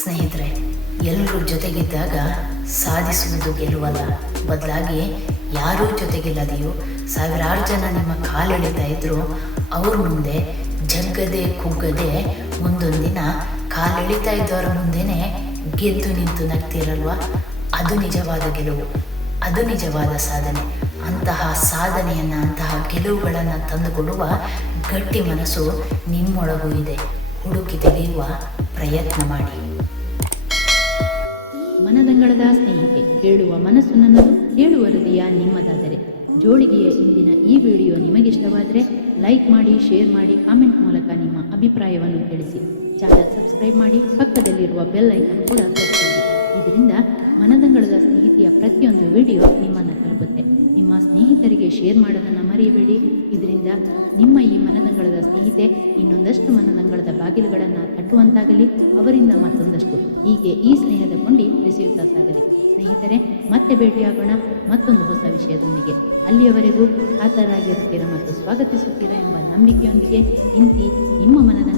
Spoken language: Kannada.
ಸ್ನೇಹಿತರೆ, ಎಲ್ಲರೂ ಜೊತೆಗಿದ್ದಾಗ ಸಾಧಿಸುವುದು ಗೆಲುವಲ್ಲ. ಬದಲಾಗಿ ಯಾರೂ ಜೊತೆಗಿಲ್ಲದೆಯೋ ಸಾವಿರಾರು ಜನ ನಿಮ್ಮ ಕಾಲೆಳಿತಾ ಇದ್ರು, ಅವ್ರ ಮುಂದೆ ಜಗ್ಗದೆ ಕುಗ್ಗದೆ ದಿನ ಕಾಲೆಳಿತಾ ಇದ್ದವರ ಮುಂದೆನೆ ಗೆದ್ದು ನಿಂತು ನಗ್ತಿರಲ್ವ? ಅದು ನಿಜವಾದ ಗೆಲುವು, ಅದು ನಿಜವಾದ ಸಾಧನೆ. ಅಂತಹ ಸಾಧನೆಯನ್ನು, ಅಂತಹ ಗೆಲುವುಗಳನ್ನು ತಂದುಕೊಡುವ ಗಟ್ಟಿ ಮನಸ್ಸು ನಿಮ್ಮೊಳಗೂ ಇದೆ. ಹುಡುಕಿ ತೆಗೆಯುವ ಪ್ರಯತ್ನ ಮಾಡಿ. ಮನದಂಗಳದ ಸ್ನೇಹಿತೆ, ಕೇಳುವ ಮನಸ್ಸು ನನ್ನದು ಕೇಳುವ ಹೃದಯ ನಿಮ್ಮದಾದರೆ. ಜೋಳಿಗೆಯ ಇಂದಿನ ಈ ವಿಡಿಯೋ ನಿಮಗಿಷ್ಟವಾದರೆ, ಲೈಕ್ ಮಾಡಿ, ಶೇರ್ ಮಾಡಿ, ಕಾಮೆಂಟ್ ಮೂಲಕ ನಿಮ್ಮ ಅಭಿಪ್ರಾಯವನ್ನು ತಿಳಿಸಿ. ಚಾನಲ್ ಸಬ್ಸ್ಕ್ರೈಬ್ ಮಾಡಿ, ಪಕ್ಕದಲ್ಲಿರುವ ಬೆಲ್ ಐಕನ್ ಕೂಡ ಇದರಿಂದ ಮನದಂಗಳದ ಸ್ನೇಹಿತೆಯ ಪ್ರತಿಯೊಂದು ವಿಡಿಯೋ ನಿಮ್ಮನ್ನು ತಲುಪುತ್ತೆ. ನಿಮ್ಮ ಸ್ನೇಹಿತರಿಗೆ ಶೇರ್ ಮಾಡೋದನ್ನು ಮರೆಯಬೇಡಿ. ಇದರಿಂದ ನಿಮ್ಮ ಈ ಮನದಂಗಳದ ಸ್ನೇಹಿತೆ ಇನ್ನೊಂದಷ್ಟು ಮನದಂಗಳದ ಬಾಗಿಲುಗಳನ್ನು ತಟ್ಟುವಂತಾಗಲಿ, ಅವರಿಂದ ಮತ್ತೊಂದಷ್ಟು. ಹೀಗೆ ಈ ಸ್ನೇಹದ ಕೊಂಡಿ ಬೆಸೆಯುತ್ತಾ ಸಾಗಲಿ ಸ್ನೇಹಿತರೆ, ಮತ್ತೆ ಭೇಟಿಯಾಗೋಣ ಮತ್ತೊಂದು ಹೊಸ ವಿಷಯದೊಂದಿಗೆ. ಅಲ್ಲಿಯವರೆಗೂ ಕಾತರಾಗಿರುತ್ತೀರಾ ಮತ್ತು ಸ್ವಾಗತಿಸುತ್ತೀರಾ ಎಂಬ ನಂಬಿಕೆಯೊಂದಿಗೆ ಇಂತಿ ನಿಮ್ಮ ಕೆ